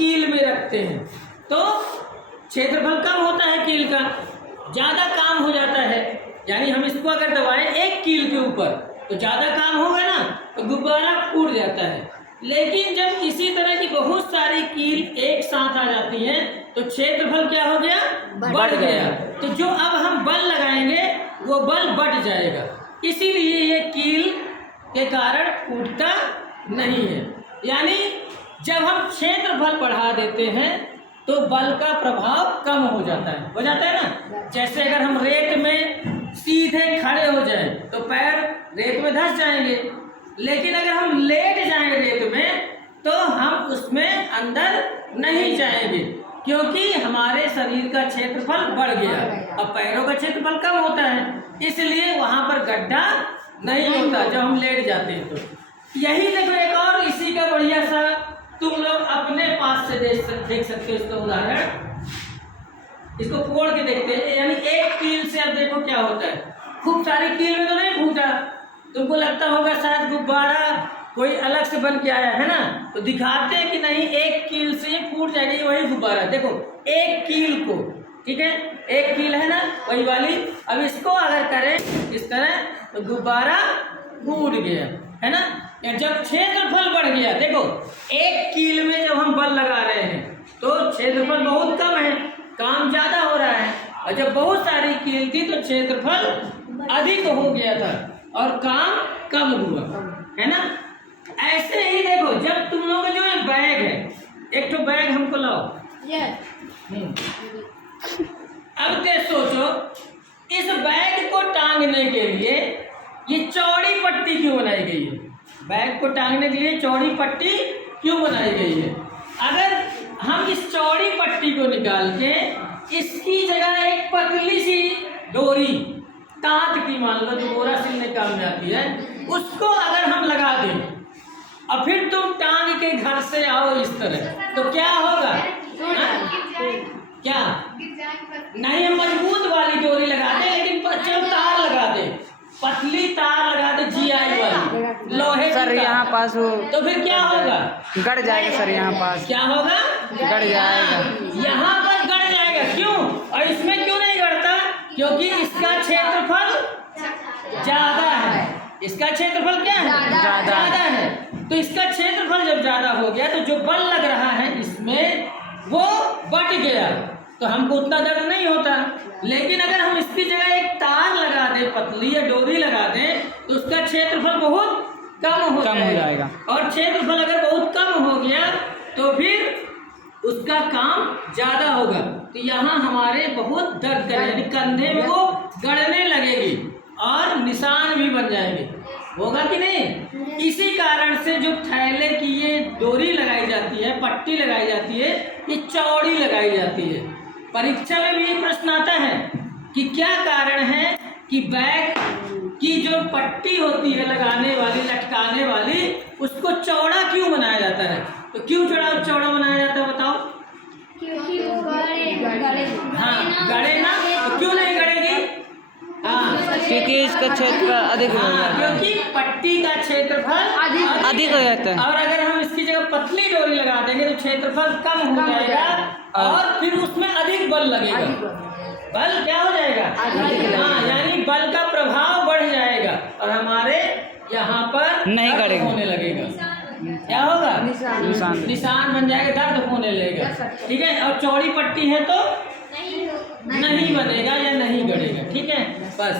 कील में रखते हैं तो क्षेत्रफल कम होता है कील का, ज़्यादा काम हो जाता है। यानी हम इसको अगर दबाएं एक कील के ऊपर तो ज़्यादा काम होगा ना, तो गुब्बारा फूट जाता है। लेकिन जब इसी तरह की बहुत सारी कील एक साथ आ जाती हैं तो क्षेत्रफल क्या हो गया, बढ़ गया। तो जो अब हम बल लगाएंगे वो बल बढ़ जाएगा, इसीलिए ये कील के कारण फूटता नहीं है। यानी जब हम क्षेत्रफल बढ़ा देते हैं तो बल का प्रभाव कम हो जाता है ना। जैसे अगर हम रेत में सीधे खड़े हो जाएं तो पैर रेत में धंस जाएंगे, लेकिन अगर हम लेट जाएं रेत में तो हम उसमें अंदर नहीं जाएंगे, क्योंकि हमारे शरीर का क्षेत्रफल बढ़ गया। अब पैरों का क्षेत्रफल कम होता है, इसलिए वहां पर गड्ढा नहीं होता जब हम लेट जाते हैं। तो यही देखो एक और इसी का बढ़िया सा तुम लोग अपने पास से देख सकते हो इसका उदाहरण। इसको फोड़ के देखते हैं, यानी एक कील से अब देखो क्या होता है। खूब सारी कील में तो नहीं फूटा, तुमको लगता होगा शायद गुब्बारा कोई अलग से बन के आया है ना, तो दिखाते हैं कि नहीं एक कील से ये फूट जाएगी, वही गुब्बारा। देखो एक कील को, ठीक है, एक कील है ना वही वाली, अब इसको अगर करें इस तरह तो गुब्बारा फूट गया, है ना। या जब क्षेत्रफल बढ़ गया, देखो एक कील में जब हम बल लगा रहे हैं तो क्षेत्रफल बहुत कम है, काम ज्यादा हो रहा है, और जब बहुत सारी कील थी तो क्षेत्रफल अधिक हो गया था और काम कम हुआ, है ना। ऐसे ही देखो जब तुम लोग जो है बैग है, एक तो बैग हमको लाओ। अब दे सोचो इस बैग को टांगने के लिए ये चौड़ी पट्टी क्यों बनाई गई है? बैग को टांगने के लिए चौड़ी पट्टी क्यों बनाई गई है? अगर हम इस चौड़ी पट्टी को निकाल के इसकी जगह एक पतली सी डोरी तांत की, मान लो जो बोरा सिलने काम में आती है, उसको अगर हम लगा दें और फिर तुम टांग के घर से आओ इस तरह, तो क्या होगा? क्या नहीं, हम मजबूत वाली डोरी लगा दे, लेकिन चल तार लगा दे, पतली तार लगा दे GI वाली लोहे सर यहाँ पास हो, तो फिर क्या होगा? गड़ जाएगा सर, यहाँ पास क्या होगा? गड़ जाएगा, यहाँ पर गड़ जाएगा। क्यों? और इसमें क्यों नहीं गड़ता? क्योंकि इसका क्षेत्रफल ज्यादा है। इसका क्षेत्रफल क्या है? ज्यादा है। तो इसका क्षेत्रफल जब ज्यादा हो गया तो जो बल लग रहा है इसमें वो बढ़ गया, तो हमको उतना दर्द नहीं होता। लेकिन अगर हम इसकी जगह एक तार लगा दें, पतली या डोरी लगा दें, तो उसका क्षेत्रफल बहुत कम हो जाएगा। और क्षेत्रफल अगर बहुत कम हो गया तो फिर उसका काम ज्यादा होगा। तो यहाँ हमारे बहुत दर्द करेगी, कंधे में वो गड़ने लगेगी और निशान भी बन जाएंगे, होगा कि नहीं? इसी कारण से जो थैले की ये डोरी लगाई जाती है, पट्टी लगाई जाती है, ये चौड़ी लगाई जाती है। परीक्षा में भी ये प्रश्न आता है कि क्या कारण है कि बैग की जो पट्टी होती है लगाने वाली, लटकाने वाली, उसको चौड़ा क्यों बनाया जाता है? तो क्यों चौड़ा बनाया जाता है बताओ? क्योंकि वो गड़े। हाँ, गड़े ना, तो क्यों नहीं गड़ेगी? हाँ, क्योंकि इसका क्षेत्र अधिक हो जाता है, क्योंकि पट्टी का क्षेत्रफल अधिक हो जाता है। और अगर हम इसकी जगह पतली डोरी लगा देंगे तो क्षेत्रफल कम हो जाएगा और फिर उसमें अधिक बल लगेगा। बल क्या हो जाएगा? हाँ, यानी बल का प्रभाव बढ़ जाएगा और हमारे यहाँ पर नहीं दर्द होने लगेगा। क्या होगा? निशान बन जाएगा, दर्द होने लगेगा। ठीक है, और चौड़ी पट्टी है तो नहीं बनेगा या नहीं गड़ेगा। ठीक है, बस।